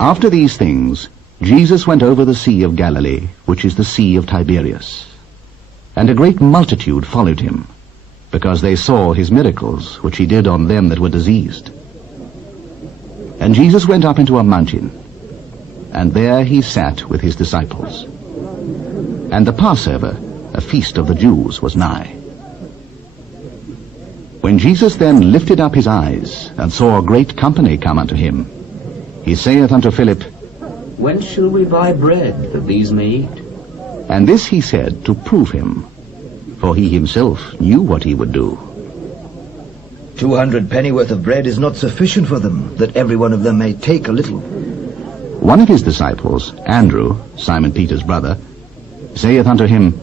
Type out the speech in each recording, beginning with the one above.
After these things, Jesus went over the sea of Galilee, which is the sea of Tiberias. And a great multitude followed him, because they saw his miracles, which he did on them that were diseased. And Jesus went up into a mountain, and there he sat with his disciples. And the Passover, a feast of the Jews, was nigh. When Jesus then lifted up his eyes, and saw a great company come unto him, he saith unto Philip, Whence shall we buy bread, that these may eat? And this he said to prove him, for he himself knew what he would do. 200 pennyworth of bread is not sufficient for them, that every one of them may take a little. One of his disciples, Andrew, Simon Peter's brother, saith unto him,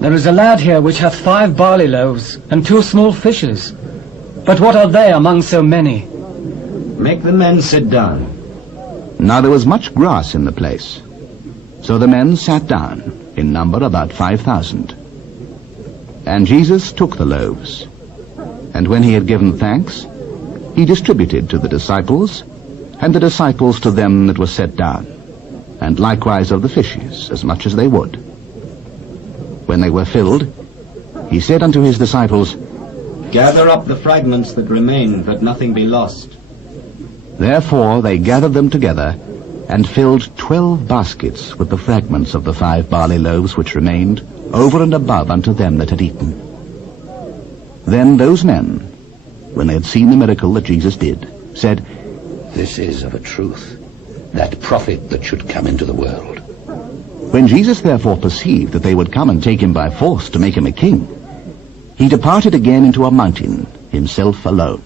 There is a lad here which hath 5 barley loaves, and 2 small fishes. But what are they among so many? Make the men sit down. Now there was much grass in the place. So the men sat down, in number about 5,000. And Jesus took the loaves, and when he had given thanks, he distributed to the disciples, and the disciples to them that were set down, and likewise of the fishes, as much as they would. When they were filled, he said unto his disciples, Gather up the fragments that remain, that nothing be lost. Therefore they gathered them together, and filled 12 baskets with the fragments of the 5 barley loaves which remained, over and above unto them that had eaten. Then those men, when they had seen the miracle that Jesus did, said, This is of a truth that prophet that should come into the world. When Jesus therefore perceived that they would come and take him by force to make him a king, he departed again into a mountain, himself alone.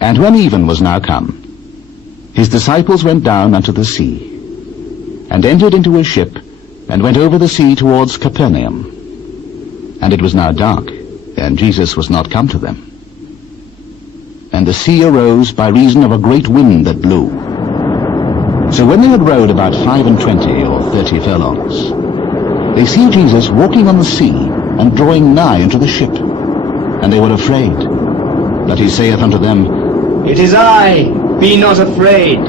And when even was now come, his disciples went down unto the sea, and entered into a ship, and went over the sea towards Capernaum. And it was now dark, and Jesus was not come to them. And the sea arose by reason of a great wind that blew. So when they had rowed about 25 or 30 furlongs, they see Jesus walking on the sea, and drawing nigh unto the ship. And they were afraid. But he saith unto them, It is I, be not afraid.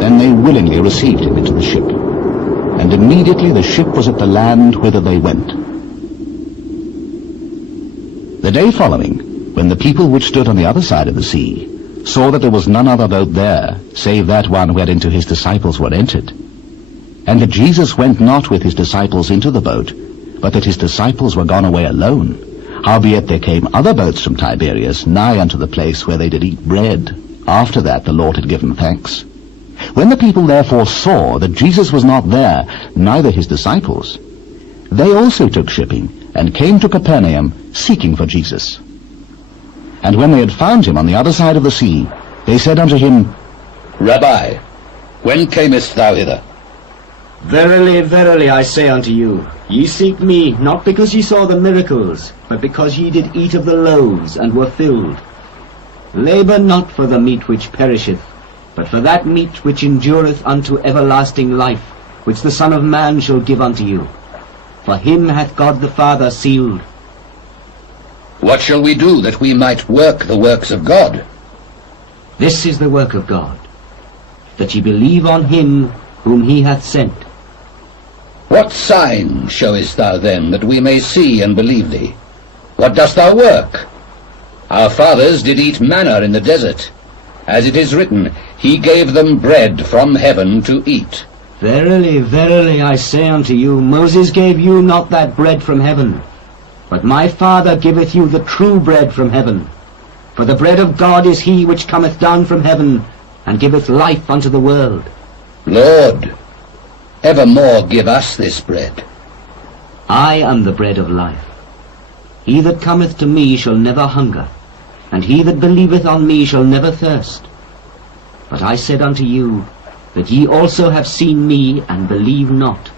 Then they willingly received him into the ship. And immediately the ship was at the land whither they went. The day following, when the people which stood on the other side of the sea saw that there was none other boat there, save that one wherein his disciples were entered, and that Jesus went not with his disciples into the boat, but that his disciples were gone away alone, howbeit there came other boats from Tiberias nigh unto the place where they did eat bread, after that the Lord had given thanks. When the people therefore saw that Jesus was not there, neither his disciples, they also took shipping, and came to Capernaum, seeking for Jesus. And when they had found him on the other side of the sea, they said unto him, Rabbi, when camest thou hither? Verily, verily, I say unto you, ye seek me, not because ye saw the miracles, but because ye did eat of the loaves, and were filled. Labour not for the meat which perisheth, but for that meat which endureth unto everlasting life, which the Son of Man shall give unto you. For him hath God the Father sealed. What shall we do that we might work the works of God? This is the work of God, that ye believe on him whom he hath sent. What sign showest thou then, that we may see and believe thee? What dost thou work? Our fathers did eat manna in the desert. As it is written, he gave them bread from heaven to eat. Verily, verily, I say unto you, Moses gave you not that bread from heaven, but my Father giveth you the true bread from heaven. For the bread of God is he which cometh down from heaven, and giveth life unto the world. Lord, evermore give us this bread. I am the bread of life. He that cometh to me shall never hunger, and he that believeth on me shall never thirst. But I said unto you, that ye also have seen me, and believe not.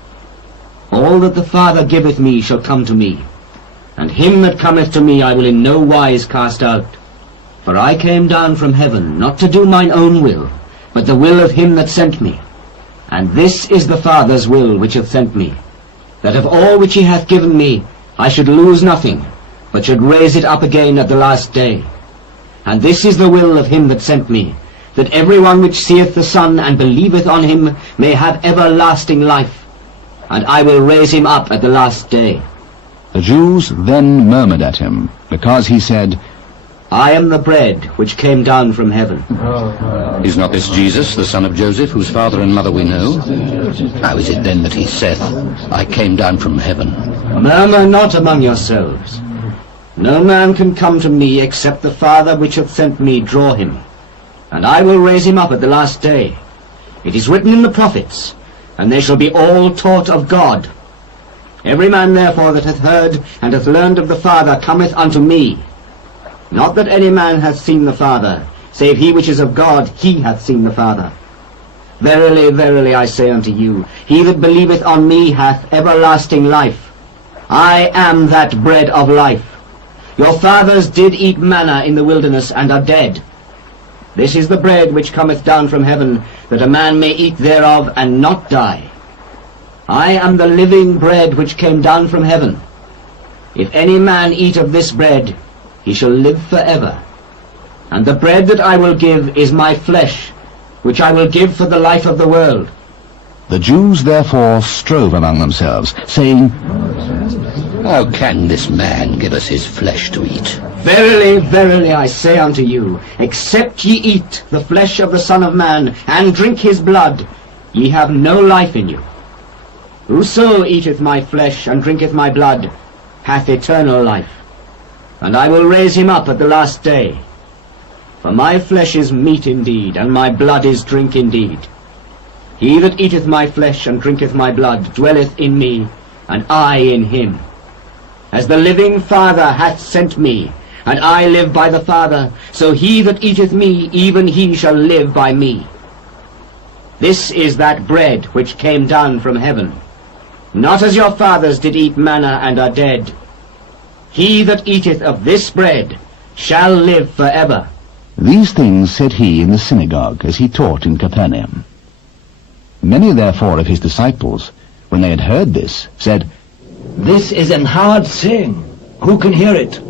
All that the Father giveth me shall come to me, and him that cometh to me I will in no wise cast out. For I came down from heaven, not to do mine own will, but the will of him that sent me. And this is the Father's will which hath sent me, that of all which he hath given me I should lose nothing, but should raise it up again at the last day. And this is the will of him that sent me, that every one which seeth the Son and believeth on him may have everlasting life, and I will raise him up at the last day. The Jews then murmured at him, because he said, I am the bread which came down from heaven. Is not this Jesus, the son of Joseph, whose father and mother we know? How is it then that he saith, I came down from heaven? Murmur not among yourselves. No man can come to me except the Father which hath sent me draw him, and I will raise him up at the last day. It is written in the prophets, and they shall be all taught of God. Every man therefore that hath heard and hath learned of the Father cometh unto me. Not that any man hath seen the Father, save he which is of God, he hath seen the Father. Verily, verily, I say unto you, he that believeth on me hath everlasting life. I am that bread of life. Your fathers did eat manna in the wilderness, and are dead. This is the bread which cometh down from heaven, that a man may eat thereof, and not die. I am the living bread which came down from heaven. If any man eat of this bread, he shall live forever. And the bread that I will give is my flesh, which I will give for the life of the world. The Jews therefore strove among themselves, saying, How can this man give us his flesh to eat? Verily, verily, I say unto you, except ye eat the flesh of the Son of Man, and drink his blood, ye have no life in you. Whoso eateth my flesh, and drinketh my blood, hath eternal life, and I will raise him up at the last day. For my flesh is meat indeed, and my blood is drink indeed. He that eateth my flesh and drinketh my blood dwelleth in me, and I in him. As the living Father hath sent me, and I live by the Father, so he that eateth me, even he shall live by me. This is that bread which came down from heaven, not as your fathers did eat manna and are dead. He that eateth of this bread shall live forever. These things said he in the synagogue, as he taught in Capernaum. Many therefore of his disciples, when they had heard this, said, This is an hard saying. Who can hear it?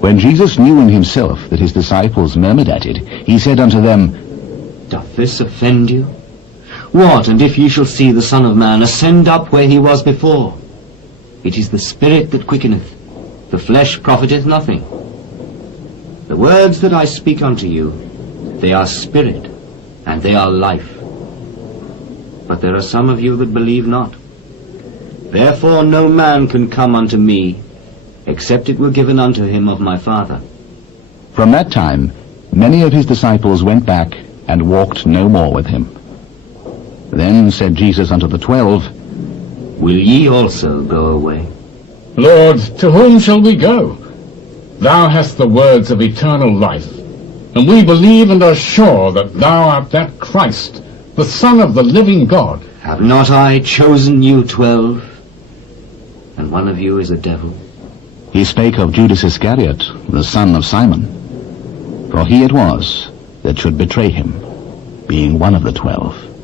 When Jesus knew in himself that his disciples murmured at it, he said unto them, Doth this offend you? What, and if ye shall see the Son of Man ascend up where he was before? It is the Spirit that quickeneth, the flesh profiteth nothing. The words that I speak unto you, they are spirit, and they are life. But there are some of you that believe not. Therefore no man can come unto me, except it were given unto him of my Father. From that time many of his disciples went back, and walked no more with him. Then said Jesus unto the 12, Will ye also go away? Lord, to whom shall we go? Thou hast the words of eternal life, and we believe and are sure that thou art that Christ, the Son of the living God. Have not I chosen you 12? And one of you is a devil. He spake of Judas Iscariot, the son of Simon. For he it was that should betray him, being one of the 12.